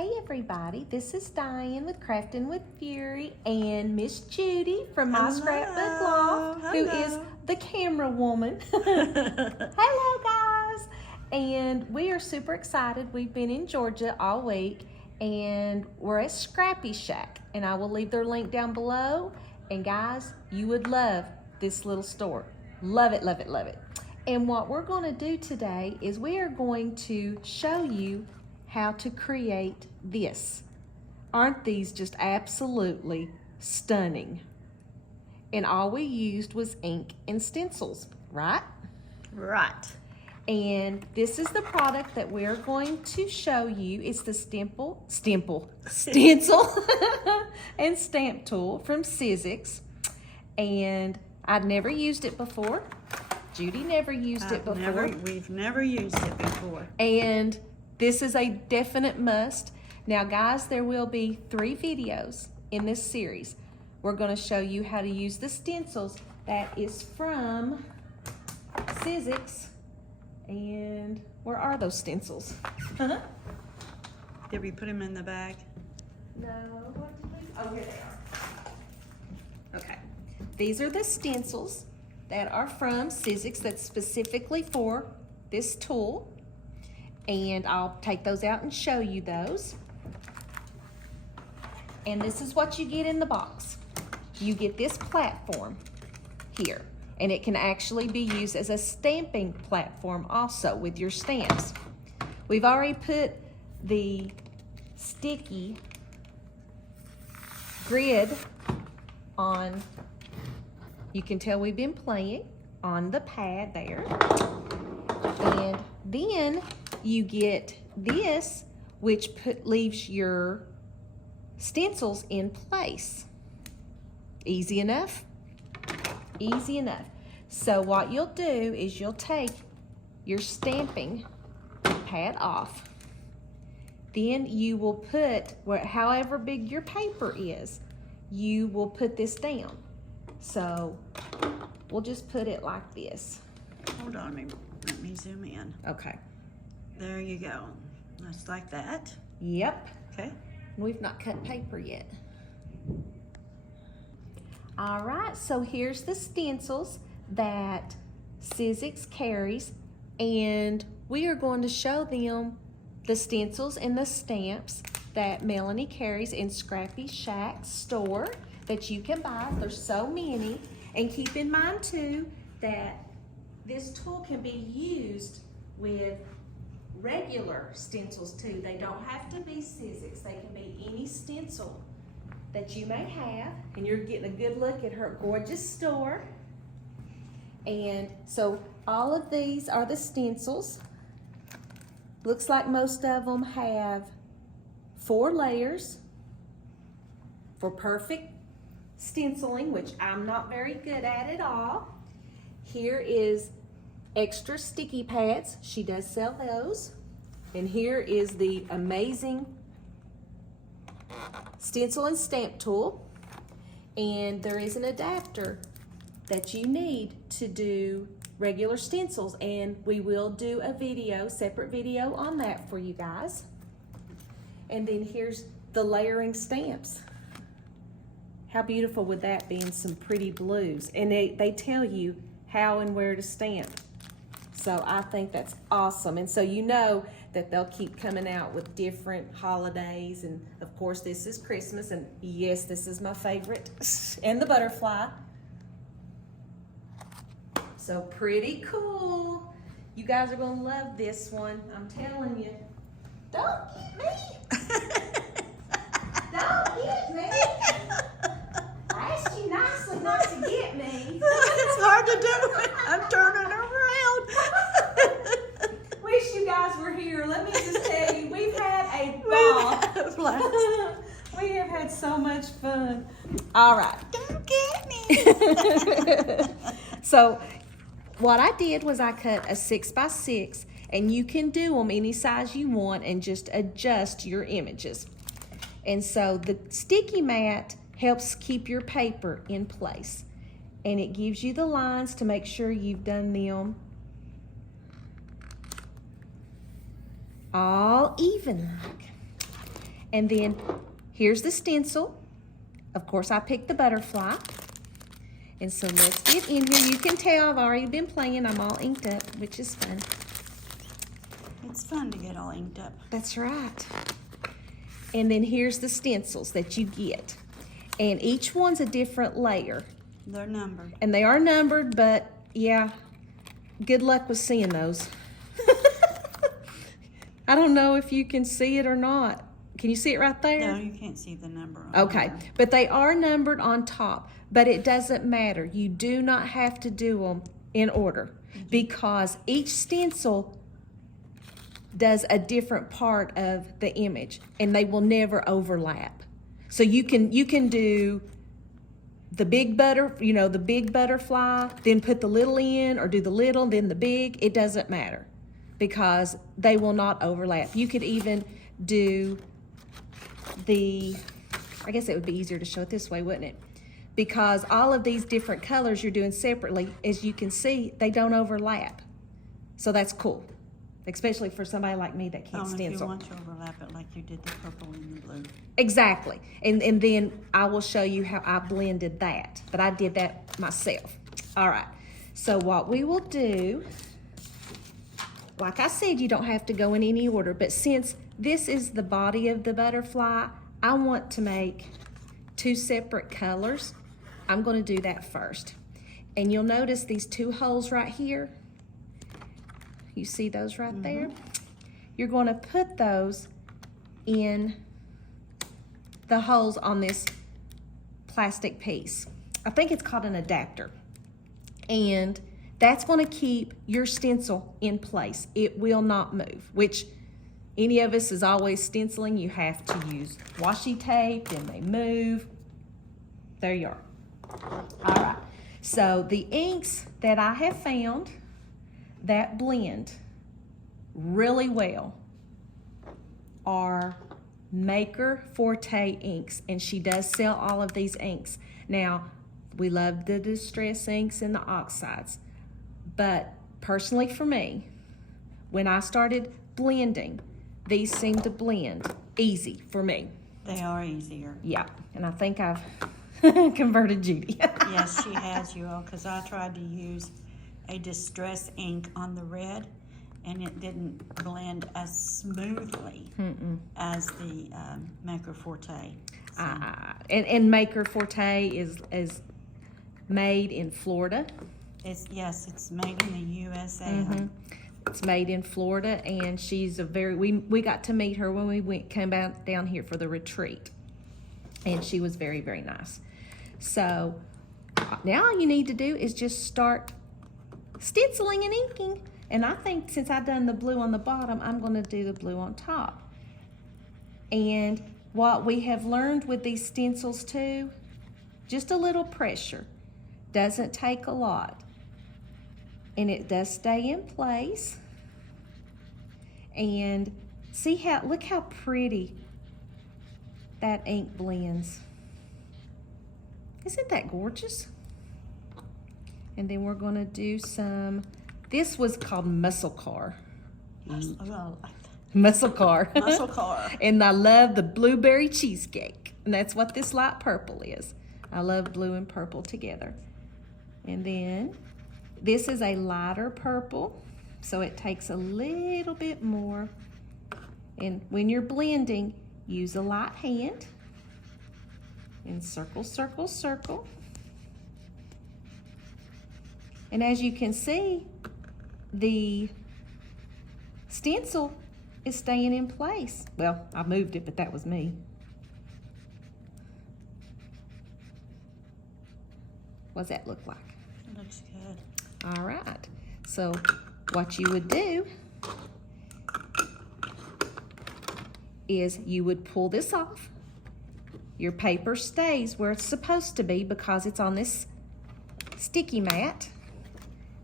Hey everybody, this is Diane with Crafting with Fury and Miss Judy from my Scrapbook Loft, who is the camera woman. Hello guys! And we are super excited. We've been in Georgia all week and we're at ScrappyShak, and I will leave their link down below. And guys, you would love this little store. Love it, love it, love it. And what we're going to do today is we are going to show you how to create this. Aren't these just absolutely stunning? And all we used was ink and stencils, right? Right. And this is the product that we're going to show you. It's the Stencil and Stamp Tool from Sizzix. And I'd never used it before. Judy never used it before. We've never used it before. And this is a definite must. Now guys, there will be 3 videos in this series. We're going to show you how to use the stencils. That is from Sizzix. And where are those stencils? Did we put them in the bag? No. Oh, here they are. Okay. These are the stencils that are from Sizzix, that's specifically for this tool. And I'll take those out and show you those. And this is what you get in the box. You get this platform here, and it can actually be used as a stamping platform also with your stamps. We've already put the sticky grid on. You can tell we've been playing on the pad there. And then you get this, which leaves your stencils in place. Easy enough? Easy enough. So what you'll do is you'll take your stamping pad off. Then you will put, however big your paper is, you will put this down. So we'll just put it like this. Hold on, let me zoom in. Okay. There you go. Just like that. Yep. Okay. We've not cut paper yet. All right, so here's the stencils that Sizzix carries, and we are going to show them the stencils and the stamps that Melanie carries in ScrappyShak store that you can buy. There's so many. And keep in mind too that this tool can be used with regular stencils too. They don't have to be Sizzix. They can be any stencil that you may have. And you're getting a good look at her gorgeous store. And so all of these are the stencils. Looks like most of them have 4 layers for perfect stenciling, which I'm not very good at all. Here is extra sticky pads. She does sell those. And here is the amazing stencil and stamp tool. And there is an adapter that you need to do regular stencils, and we will do a video, separate video on that for you guys. And then here's the layering stamps. How beautiful would that be in some pretty blues? And they tell you how and where to stamp. So I think that's awesome. And so you know that they'll keep coming out with different holidays. And of course this is Christmas, and yes, this is my favorite. And the butterfly. So pretty cool. You guys are gonna love this one, I'm telling you. Don't get me. Don't get me. I asked you nicely not to get me. It's hard to do it. I'm turning around. Wish you guys were here. Let me just tell you, we've had a ball. We have had so much fun. All right. Don't get me. So what I did was I cut a 6x6, and you can do them any size you want and just adjust your images. And so the sticky mat helps keep your paper in place, and it gives you the lines to make sure you've done them all even. And then here's the stencil. Of course, I picked the butterfly. And so let's get in here. You can tell I've already been playing. I'm all inked up, which is fun. It's fun to get all inked up. That's right. And then here's the stencils that you get. And each one's a different layer. They're numbered. And they are numbered, but yeah, good luck with seeing those. I don't know if you can see it or not. Can you see it right there? No, you can't see the number on Okay, there. but they are numbered on top, but it doesn't matter. You do not have to do them in order because each stencil does a different part of the image and they will never overlap. So you can do the big the big butterfly, then put the little in, or do the little, then the big. It doesn't matter because they will not overlap. You could even do I guess it would be easier to show it this way, wouldn't it? Because all of these different colors you're doing separately, as you can see, they don't overlap. So that's cool, especially for somebody like me that can't stencil. If you want to overlap it like you did the purple and the blue. Exactly. And then I will show you how I blended that. But I did that myself. All right. So what we will do, like I said, you don't have to go in any order. But since this is the body of the butterfly, I want to make 2 separate colors. I'm going to do that first. And you'll notice these 2 holes right here. You see those right there? You're going to put those in the holes on this plastic piece. I think it's called an adapter. And that's going to keep your stencil in place. It will not move, which any of us is always stenciling. You have to use washi tape and they move. There you are. All right. So the inks that I have found that blend really well are Maker Forte inks, and she does sell all of these inks. Now, we love the distress inks and the oxides, but personally for me, when I started blending, these seem to blend easy for me. They are easier. Yeah, and I think I've converted Judy. Yes, she has, you all, because I tried to use a distress ink on the red, and it didn't blend as smoothly as the Maker Forte. So. And Maker Forte is made in Florida. Yes, it's made in the USA. It's made in Florida, and she's we got to meet her when we came down here for the retreat, and she was very, very nice. So now all you need to do is just start stenciling and inking. And I think since I've done the blue on the bottom, I'm going to do the blue on top. And what we have learned with these stencils too, just a little pressure. Doesn't take a lot. And it does stay in place. And look how pretty that ink blends. Isn't that gorgeous? And then we're going to do this was called Muscle Car. Muscle Car. Muscle Car. And I love the blueberry cheesecake. And that's what this light purple is. I love blue and purple together. And then this is a lighter purple, so it takes a little bit more. And when you're blending, use a light hand and circle, circle, circle. And as you can see, the stencil is staying in place. Well, I moved it, but that was me. What does that look like? It looks good. All right. So what you would do is you would pull this off. Your paper stays where it's supposed to be because it's on this sticky mat.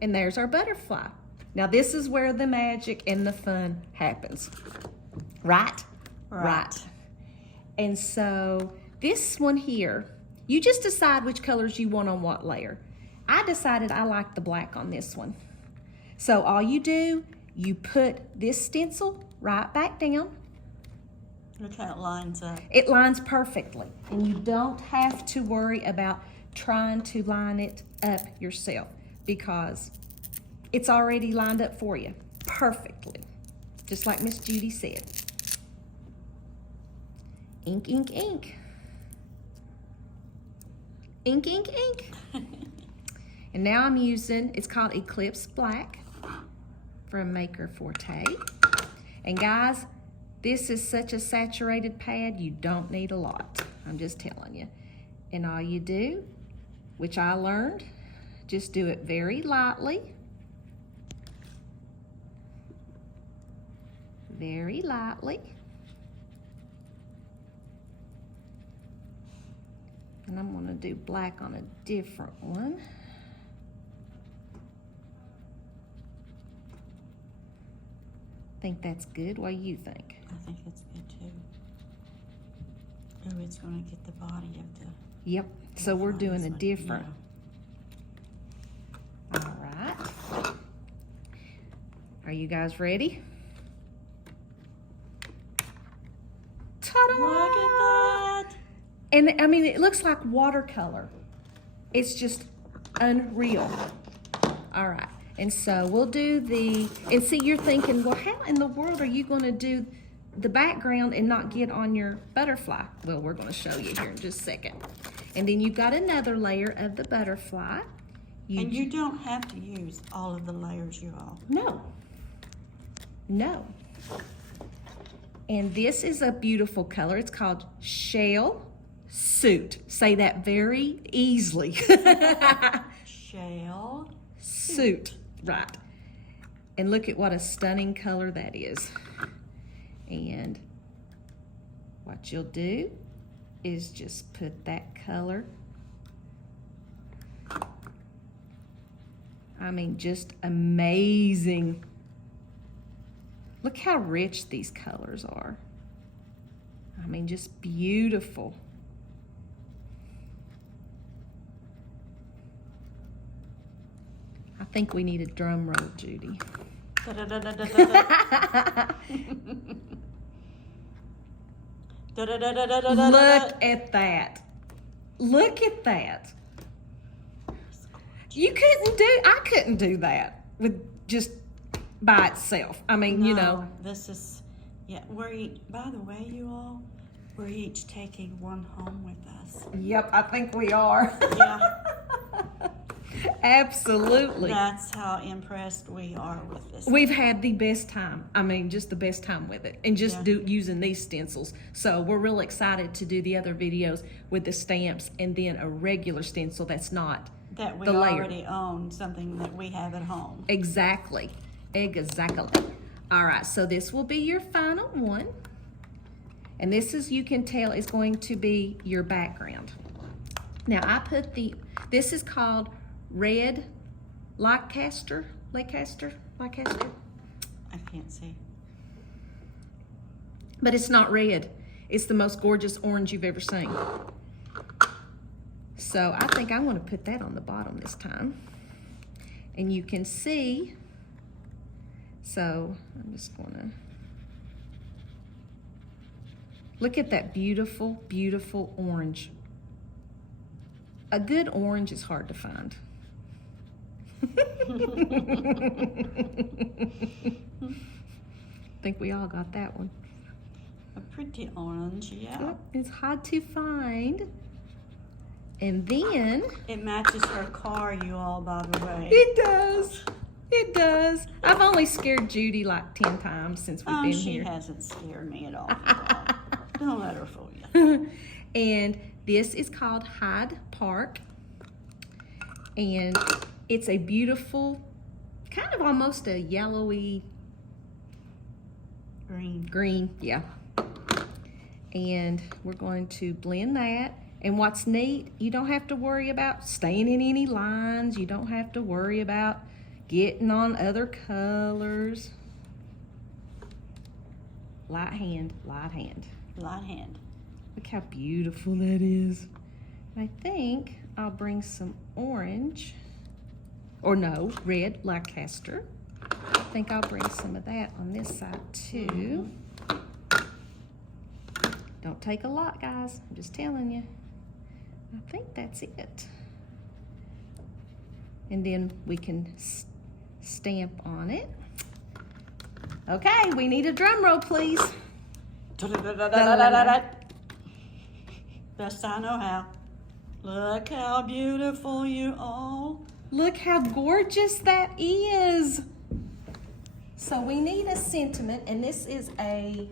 And there's our butterfly. Now this is where the magic and the fun happens. Right? Right. And so this one here, you just decide which colors you want on what layer. I decided I like the black on this one. So all you do, you put this stencil right back down. Look how it lines up. It lines perfectly, and you don't have to worry about trying to line it up yourself because it's already lined up for you perfectly, just like Miss Judy said. Ink, ink, ink. Ink, ink, ink. And now I'm using, it's called Eclipse Black from Maker Forte. And guys, this is such a saturated pad, you don't need a lot. I'm just telling you. And all you do, which I learned, just do it very lightly. Very lightly. And I'm gonna do black on a different one. Think that's good? What do you think? I think it's good too. Oh, it's going to get the body of the... Yep, so we're doing a one. different. All right. Are you guys ready? Ta-da! Look at that! And I mean, it looks like watercolor. It's just unreal. All right. And so we'll do the, and see, you're thinking, well, how in the world are you going to do the background and not get on your butterfly? Well, we're going to show you here in just a second. And then you've got another layer of the butterfly. And you don't have to use all of the layers, you all. No. No. And this is a beautiful color. It's called Shell Suit. Say that very easily. Shell Suit. Right. And look at what a stunning color that is. And what you'll do is just put that color. I mean, just amazing. Look how rich these colors are. I mean, just beautiful. I think we need a drum roll, Judy. Look at that. Look at that. You couldn't do, I couldn't do that with just by itself. I mean, No, you know. This is, yeah, by the way, you all, we're each taking one home with us. Yep, I think we are. Yeah. Absolutely. That's how impressed we are with this. We've had the best time. I mean, just the best time with it. And just using these stencils. So we're real excited to do the other videos with the stamps and then a regular stencil that's not that we the layer. already own, something that we have at home. Exactly. Exactly. All right, so this will be your final one. And this is, you can tell, is going to be your background. Now I put this is called Red Leicester. I can't see. But it's not red. It's the most gorgeous orange you've ever seen. So I think I'm going to put that on the bottom this time. And you can see, so I'm just going to, look at that beautiful, beautiful orange. A good orange is hard to find. Think we all got that one. A pretty orange, yeah. Yep, it's hard to find. And then it matches her car, you all, by the way. It does. It does. I've only scared Judy like 10 times since we've been here. She hasn't scared me at all. Don't let her fool you. And this is called Hyde Park. And it's a beautiful, kind of almost a yellowy green, yeah. And we're going to blend that. And what's neat, you don't have to worry about staying in any lines. You don't have to worry about getting on other colors. Light hand, light hand. Light hand. Look how beautiful that is. I think I'll bring some orange, or no, red Leicester. I think I'll bring some of that on this side too. Don't take a lot, guys. I'm just telling you. I think that's it. And then we can stamp on it. Okay, we need a drum roll, please. Best I know how. Look how beautiful you all. Look how gorgeous that is. So we need a sentiment, and this is a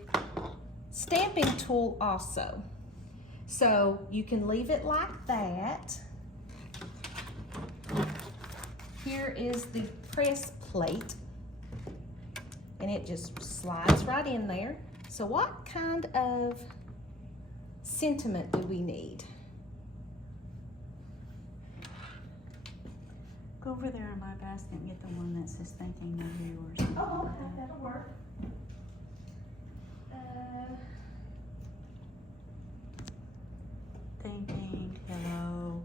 stamping tool also. So you can leave it like that. Here is the press plate, and it just slides right in there. So what kind of sentiment do we need? Go over there in my basket and get the one that says thinking of you or something. Oh, okay, that'll work. Thinking, hello.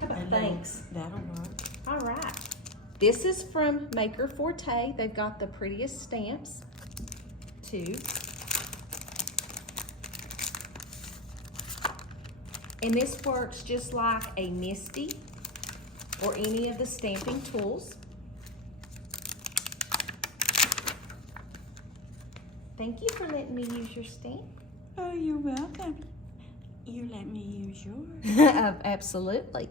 How about hello. thanks? That'll work. All right. This is from Maker Forte. They've got the prettiest stamps, too. And this works just like a Misty or any of the stamping tools. Thank you for letting me use your stamp. Oh, you're welcome. You let me use yours. Absolutely.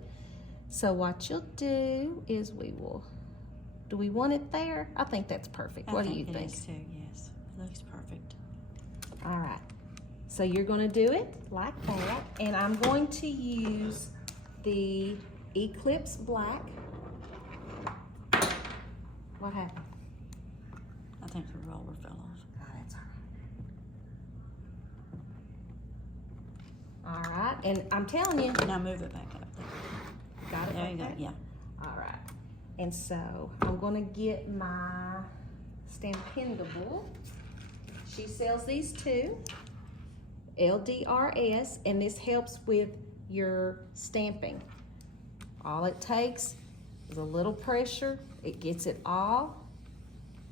So what you'll do is do we want it there? I think that's perfect. What do you think? I think it is too, yes. It looks perfect. All right. So you're going to do it like that, and I'm going to use the Eclipse Black. What happened? I think the roller fell off. Oh, that's all right. All right, and I'm telling you. Now move it back up. Got it There like you go, that? yeah. All right. And so I'm going to get my Stampendable. She sells these too. LDRS, and this helps with your stamping. All it takes is a little pressure. It gets it all.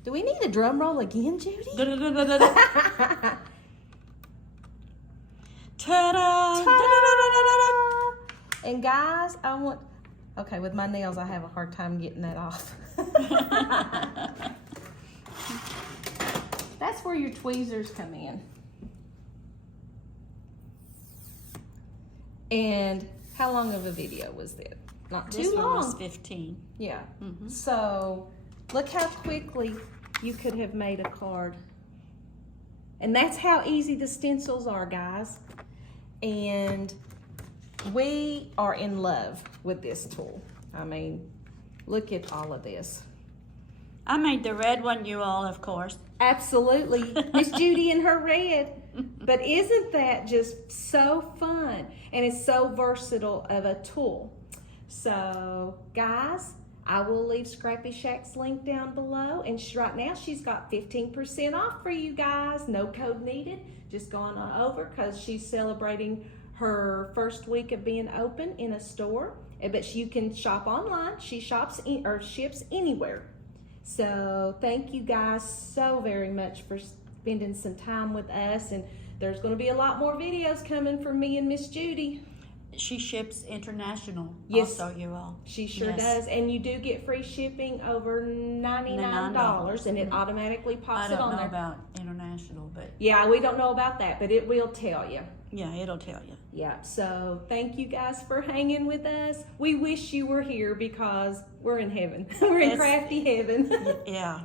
Do we need a drum roll again, Judy? Ta-da! Ta-da! And guys, okay, with my nails, I have a hard time getting that off. That's where your tweezers come in. And how long of a video was that? Not too This one long. was 15. Yeah. Mm-hmm. So look how quickly you could have made a card. And that's how easy the stencils are, guys. And we are in love with this tool. I mean, look at all of this. I made the red one, you all, of course. Absolutely. Miss Judy in her red. But isn't that just so fun? And it's so versatile of a tool. So, guys, I will leave ScrappyShak's link down below. And right now, she's got 15% off for you guys. No code needed. Just going on over because she's celebrating her first week of being open in a store. But you can shop online. She ships anywhere. So thank you guys so very much for spending some time with us, and there's going to be a lot more videos coming from me and Miss Judy. She ships international. Yes, also, you all. She sure Yes. does, and you do get free shipping over $99, and it automatically pops I it on don't know there. about international, but Yeah, we don't know about that, but it will tell you. yeah, it'll tell you. Yeah, so thank you guys for hanging with us. We wish you were here because we're in heaven. We're in crafty heaven. Yeah.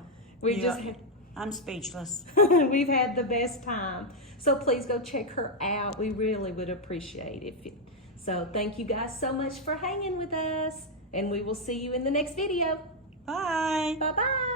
I'm speechless. We've had the best time. So please go check her out. We really would appreciate it. So thank you guys so much for hanging with us, and we will see you in the next video. Bye. Bye-bye.